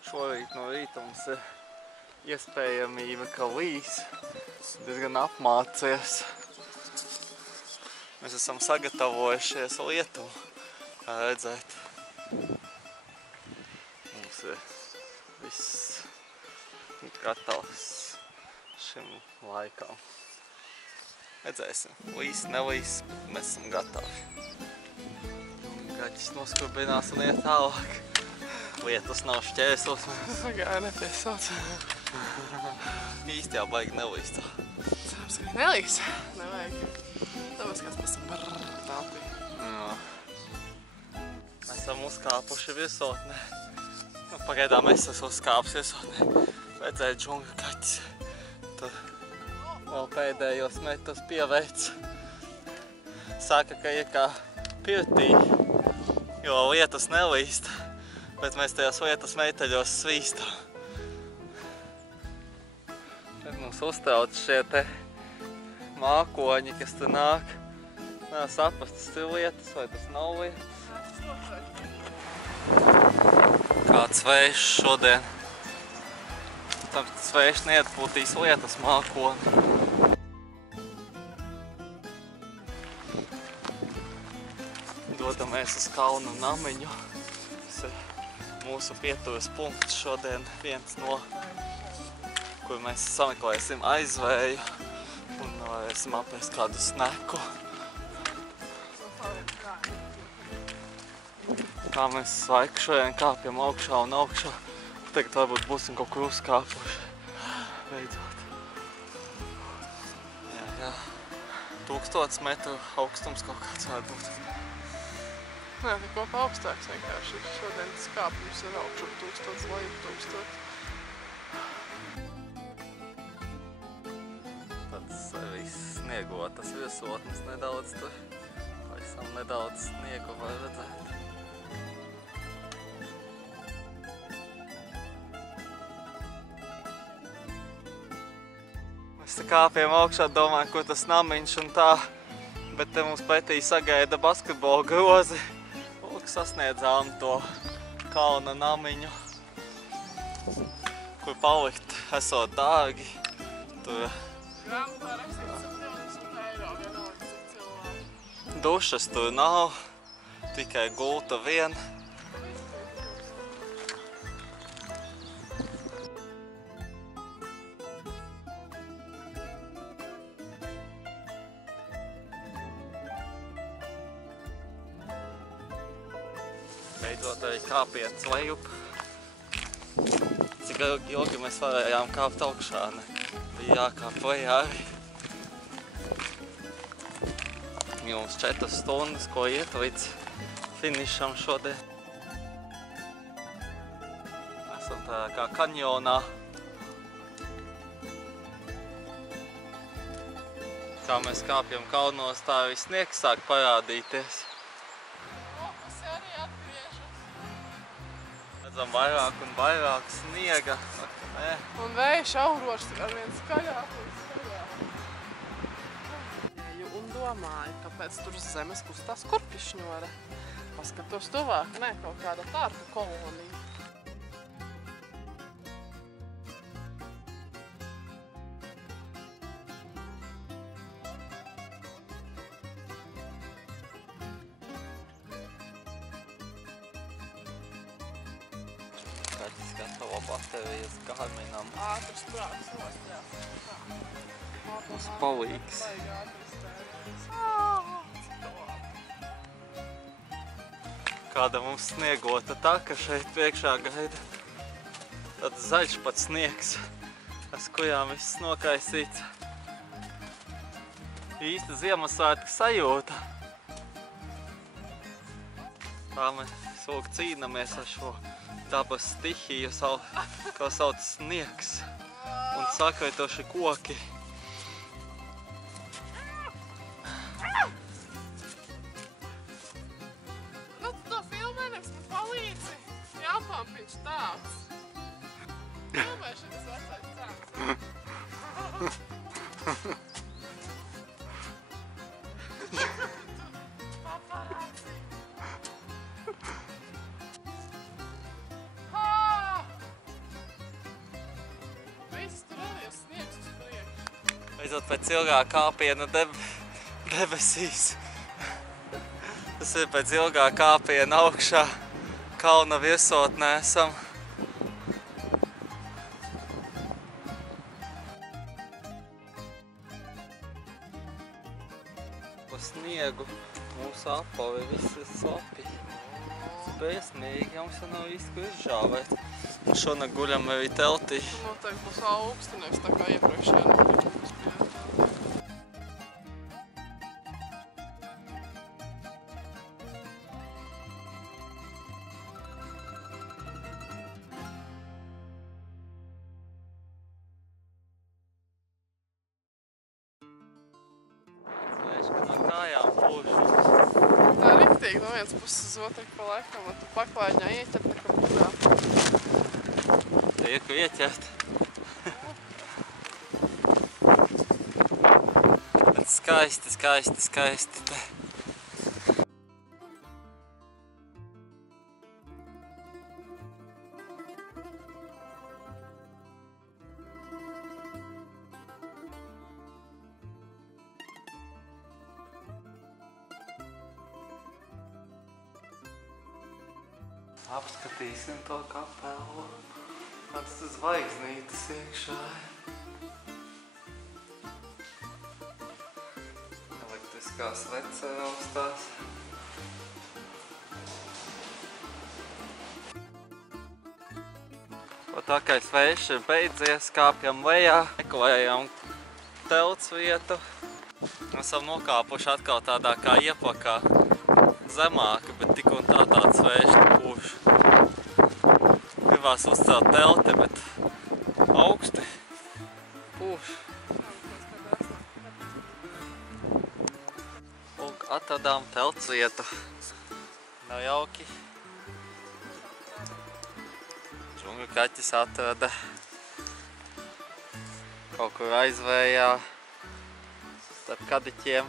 Šorīt no rīta mums ir iespējamība, ka līs diezgan apmācies. Mēs esam sagatavojušies lietu, kā redzēt. Mums ir viss gatavs šim laikam. Redzēsim, līs, nelīs, mēs esam gatavi. Gaķis noskurbinās un iet tālāk. Lietus nav šķērslis. Gāja nepiesauc. Īsti jau baigi nelīst. Nelīs? Nevajag. Tāpēc kāds pēc tam tāpī. Mēs esam uzkāpuši virsotnē. Pagaidām es esmu uzkāpus virsotnē. Redzēju džungļu kaķis. Tur vēl pēdējos metus pieveic. Saka, ka ir kā pirtī, jo lietus nelīst. Bet mēs tajās lietas meitaļos svīstam. Tad mums uztrauc šie te mākoņi, kas tur nāk. Nav saprast, tas ir lietas vai tas nav lietas. Kāds vējš šodien. Tas vējš neatpūtīs lietas mākoni. Dodamies uz kalnu namiņu. Mūsu pietuves punkts šodien viens no, kur mēs sameklēsim aizvēju un varēsim apēst kādu sneku. Kā mēs laiku šodien kāpjam augšā un augšā, tagad varbūt būsim kaut kur uzkāpuši. Beidzot. Jā. 1000 metru augstums kaut kāds varētu būt. Nē, tikko augstāks vienkārši. Šodien tas kāpums ir augšu 1000, leju 1000. Tāds viss sniegotas virsotnes nedaudz tur. Pavisam nedaudz sniegu var redzēt. Mēs te kāpjam augšā, domājam, kur tas namiņš un tā. Bet te mums pretī sagaida basketbola grozi. Sasniedzām to kalna namiņu, kur palikt esot dārgi. Tur Grāmatā rakstīts 70 eiro, vienalga cik cilvēki. dušas tur nav, tikai gulta vien. Beidzot arī kāpiens lejup. Cik ilgi mēs varējām kāpt augšā, ne? Bija jākāp lejā arī. Mums 4 stundas, ko iet līdz finišam šodien. Esam tā kā kanjonā. Kā mēs kāpjam kalnos, tā arī sniegs sāk parādīties. Redzam vairāk un vairāk sniega. Un vējš aurošs ar vien skaļāk un skaļāk. Un domāju, kāpēc tur zemes kustās kurpišņore. Paskatos tuvāk, ne, kaut kāda tārta kolonija. Kaķis gatavo baterijas Garminam. Ātrs prāts nost, jā. Mums palīgs. Kāda mums sniegota taka šeit priekšā gaida. Tāds zaļš pats sniegs, ar kurām viss nokaisīts. Īsta Ziemassvētku sajūta. Tā mēs cīnāmies ar šo dabas stihiju, kā sauc sniegs un sakritoši koki. Nu, to filmēnieks man palīdzi. Jāpampiņš tāds. Filmēšanas vecais cēns. Paparāci. Beidzot pēc ilgā kāpiena debesīs. Tas ir pēc ilgā kāpiena augšā kalna virsotnē esam. Pa sniegu mūsu apavi viss ir slapi. Briesmīgi, mums jau nav īsti ko izžāvēt. Šonakt guļam arī teltī. Noteikti būs augsti, nevis tā kā iepriekšējā nakti mums bija. Vējš, ka no kājām pūš. Tā ir riktīgi no vienas puses uz otru pa laikam, un tu paklājiņā ieķert nekā budā. Te ir ko ieķert. Bet skaisti, skaisti, skaisti te. Apskatīsim to kapelu. Kāds tas zvaigznītes iekšā. Elektriskā svece raustās. Tākais vējš ir beidzies, kāpjam lejā, meklējam telts vietu. Esam nokāpuši atkal tādā kā iepakā. Zemāka, bet tik un tā tāds vējš pūš. Gribās uzcelt telti, bet augsti pūš. Lūk, atradām telts vietu. Nav jauki. Džungļu kaķis atrada kaut kur aizvējā starp kadiķiem.